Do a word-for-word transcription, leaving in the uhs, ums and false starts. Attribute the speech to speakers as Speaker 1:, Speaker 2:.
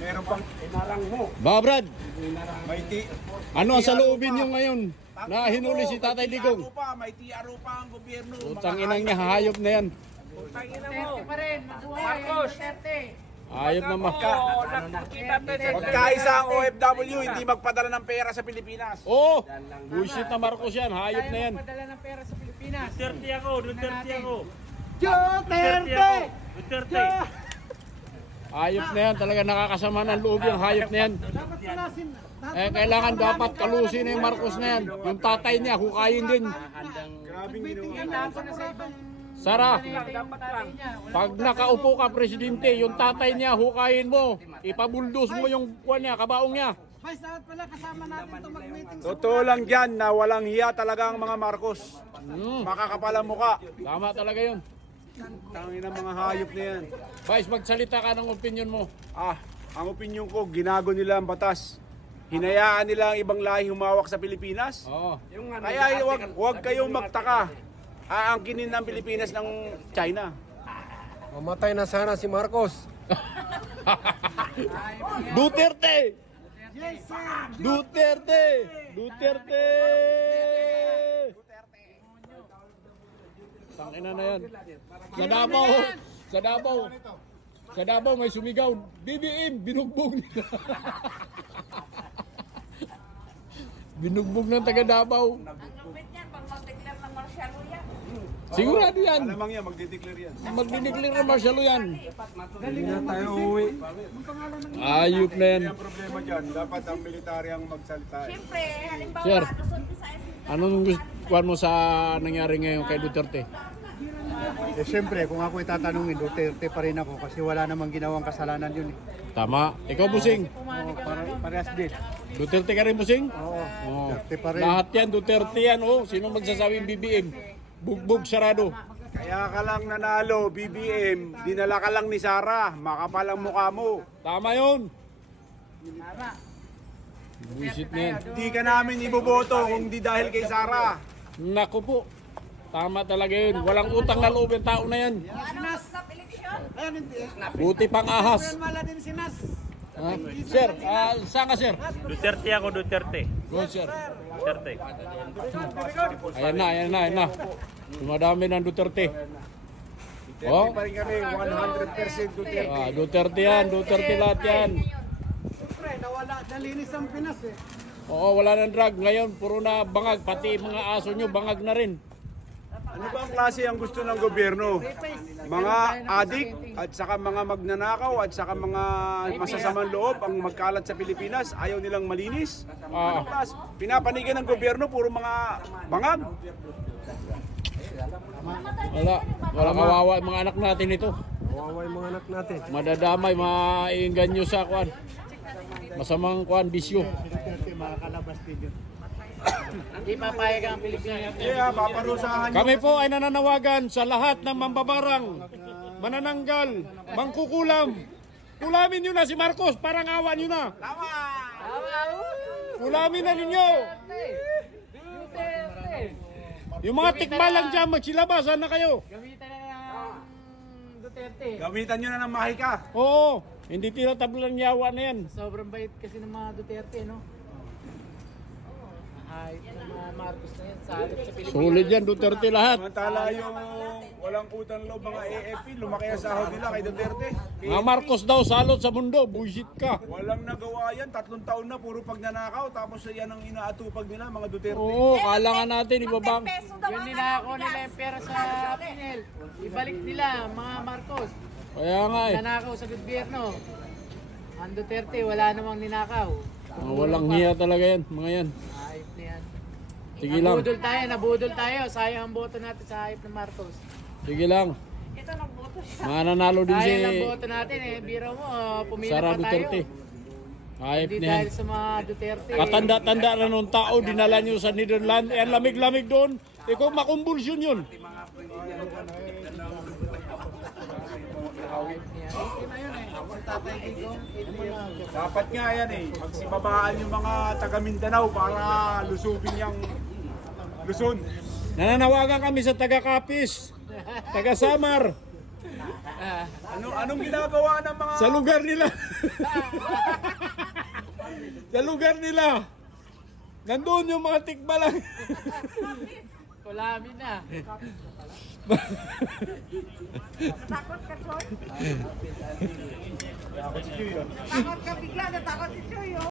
Speaker 1: Meron pang inarang mo.
Speaker 2: Ba, Brad,
Speaker 1: May ti...
Speaker 2: ano ang saloobin nyo ngayon na hinuli si Tatay Digong?
Speaker 1: May T R O pa, may T R O pa ang gobyerno.
Speaker 2: Utang inang niya, hayop na yan.
Speaker 3: Duterte pa rin, mabuhay ang Duterte.
Speaker 2: Hayop na maka.
Speaker 1: Pagkaisa ang O F W, hindi magpadala ng pera sa Pilipinas.
Speaker 2: Oo, bullshit na Marcos yan, hayop na yan.
Speaker 3: Padala ng pera sa Pilipinas.
Speaker 4: Duterte ako, Duterte ako.
Speaker 3: Duterte!
Speaker 4: Duterte.
Speaker 2: Hayop na yan, talaga nakakasama ng loob yung hayop na yan.
Speaker 3: Dapat palasin.
Speaker 2: Eh, kailangan dapat kalusin na yung Marcos na yan. Yung tatay niya, hukayin din.
Speaker 1: Grabing ginawa.
Speaker 3: Tapos na sa ibang
Speaker 2: Sara,
Speaker 3: dapat lang.
Speaker 2: pag nakaupo ka, presidente, yung tatay niya, hukayin mo. Ipabuldos mo yung kuwan niya, kabaong niya.
Speaker 3: Vice, dapat pala kasama natin ito mag-meeting sa
Speaker 1: Totoo lang dyan na walang hiya talaga ang mga Marcos.
Speaker 2: Hmm,
Speaker 1: Makakapalang muka.
Speaker 2: tama talaga yun.
Speaker 1: Tangin ang mga hayop na yan.
Speaker 2: Vice, magsalita ka ng opinion mo.
Speaker 1: Ah, ang opinion ko, ginago nila ang batas. Hinayaan nila ang ibang lahi humawak sa Pilipinas.
Speaker 2: Oo.
Speaker 1: Kaya wag, wag kayong magtaka. Aangkinin ng Pilipinas ng China.
Speaker 5: Mamatay na sana si Marcos.
Speaker 2: Duterte!
Speaker 3: Yes, sir!
Speaker 2: Duterte! Duterte! Tangina na yan. Sa Davao, sa Davao, sa Davao may sumigaw, B B M, binugbog nila. Binugbog ng taga Davao.
Speaker 6: Ang lupit niyan, pag mag-declare ng martial law yan.
Speaker 2: Sigurado yan.
Speaker 1: Alamang yan, magdideclare yan.
Speaker 2: Magdideclare ng martial law yan.
Speaker 5: Hindi na tayo uwi.
Speaker 2: Ayop na yan.
Speaker 1: Ang problema dyan, dapat ang military ang magsalita. eh.
Speaker 6: Siyempre, halimbawa,
Speaker 2: Sir.
Speaker 6: Luzon, Visayas,
Speaker 2: Anong gusto mo sa nangyari ngayon kay Duterte?
Speaker 7: Eh siyempre, kung ako itatanungin, Duterte pa rin ako kasi wala namang ginawang kasalanan yun eh.
Speaker 2: Tama. Ikaw, Busing.
Speaker 7: Oo, para, parehas din.
Speaker 2: Duterte ka rin, Busing?
Speaker 7: Oo,
Speaker 2: Oo.
Speaker 7: Duterte pa rin.
Speaker 2: Lahat yan, Duterte yan. Oh. Sino magsasabing B B M? Bugbog sarado.
Speaker 1: Kaya ka lang nanalo, B B M, dinala ka lang ni Sara, makapalang mukha mo.
Speaker 2: Tama yun. Bullshit na yan.
Speaker 1: Hindi ka namin iboboto kung di dahil kay Sara.
Speaker 2: Naku po. Tama talaga yun. Walang utang na loob yung tao na yan.
Speaker 6: ano, sa eleksyon?
Speaker 3: Ayan, hindi.
Speaker 2: Buti pang ahas.
Speaker 3: Mala din si Nas.
Speaker 2: Ha? Sir, ah, saan ka, sir?
Speaker 4: Duterte ako, Duterte.
Speaker 2: Go, sir.
Speaker 4: Duterte.
Speaker 2: Ayan na, ayan na, ayan na. Dumadami ng Duterte. Oh,
Speaker 1: Pa rin kami, one hundred percent Duterte.
Speaker 2: ah, Duterte yan. Duterte lahat yan.
Speaker 3: Siyempre, nawala, nalinis ang Pinas eh.
Speaker 2: Oo, wala nang drug. Ngayon, puro na bangag. Pati mga aso nyo, bangag na rin.
Speaker 1: Ano ba ang klase ang gusto ng gobyerno? Mga adik at saka mga magnanakaw at saka mga masasamang loob ang magkalat sa Pilipinas, ayaw nilang malinis.
Speaker 2: Ah.
Speaker 1: Ano klase? Pinapanigan ng gobyerno puro mga bangag.
Speaker 2: Wala. Wala kawawa yung mga anak natin ito.
Speaker 5: Kawawa yung mga anak natin.
Speaker 2: Madadamay, maiinganyo sa kwan. Masamang kwan, bisyo.
Speaker 7: Si Duterte makakalabas din yun.
Speaker 3: Hindi papayag ang Pilipinas.
Speaker 1: Kaya paparusahan
Speaker 2: Kami po ay nananawagan sa lahat ng mambabarang, manananggal, mangkukulam. Kulamin nyo na si Marcos, parang awa nyo na. Kulamin na ninyo.
Speaker 3: Duterte!
Speaker 2: Yung mga tikbalang dyan, magsilabasan na kayo.
Speaker 3: Gamitan na ng Duterte.
Speaker 1: Gamitan nyo na ng mahika.
Speaker 2: Oo, hindi tinatablan yawa na yan.
Speaker 3: Sobrang bait kasi ng mga Duterte, no? Kahit ng mga Marcos na yan, sa halip sa Pilipinas.
Speaker 2: Solid yan, Duterte lahat.
Speaker 1: Samantala yung walang utang loob mga A F P, lumaki ang sahod nila kay Duterte.
Speaker 2: Mga Marcos daw, salot sa mundo, bullshit ka.
Speaker 1: Walang nagawa yan, tatlong taon na, puro pagnanakaw, tapos yan ang inaatupag nila, mga Duterte.
Speaker 2: Oo, kala nga natin, ibabang.
Speaker 6: Peso daw
Speaker 3: Yun
Speaker 6: ang
Speaker 3: ninako nila yung pera sa Pinel. Ibalik nila, mga Marcos.
Speaker 2: Kaya nga eh.
Speaker 3: Nanakaw sa gobyerno. Ang Duterte, wala namang ninakaw.
Speaker 2: Mga walang hiya talaga yan, mga yan.
Speaker 3: Ayop na yan.
Speaker 2: Sige lang,
Speaker 3: Nabudol tayo, nabudol tayo. Sayang ang boto natin sa ayop ng Marcos.
Speaker 2: sige lang.
Speaker 6: Ito, nagboto siya.
Speaker 2: Mananalo din si
Speaker 3: Sayang ang boto natin eh. Biro mo, uh, pumila
Speaker 2: Sara
Speaker 3: pa tayo.
Speaker 2: Duterte. Hayop
Speaker 3: Hindi
Speaker 2: na yan.
Speaker 3: dahil sa mga Duterte.
Speaker 2: Katanda-tanda na nung tao, dinala nyo sa Netherlands. Eh, lamig-lamig doon. Ikaw, makumbulsyon yun.
Speaker 3: Ayop na yan. Ito na yun eh. Si Tatay Digong, eighty years.
Speaker 1: Dapat nga yan eh, magsibabaan yung mga taga Mindanao para lusubin yung Luzon.
Speaker 2: Nananawagan kami sa taga Kapis, taga Samar.
Speaker 3: Ah.
Speaker 1: Ano, anong ginagawa ng mga...
Speaker 2: Sa lugar nila. Sa lugar nila. Nandun yung mga tikbalang.
Speaker 3: Kulamin na.
Speaker 6: Takot ka, Choy? Takot ka bigla, natakot si Choy, oh.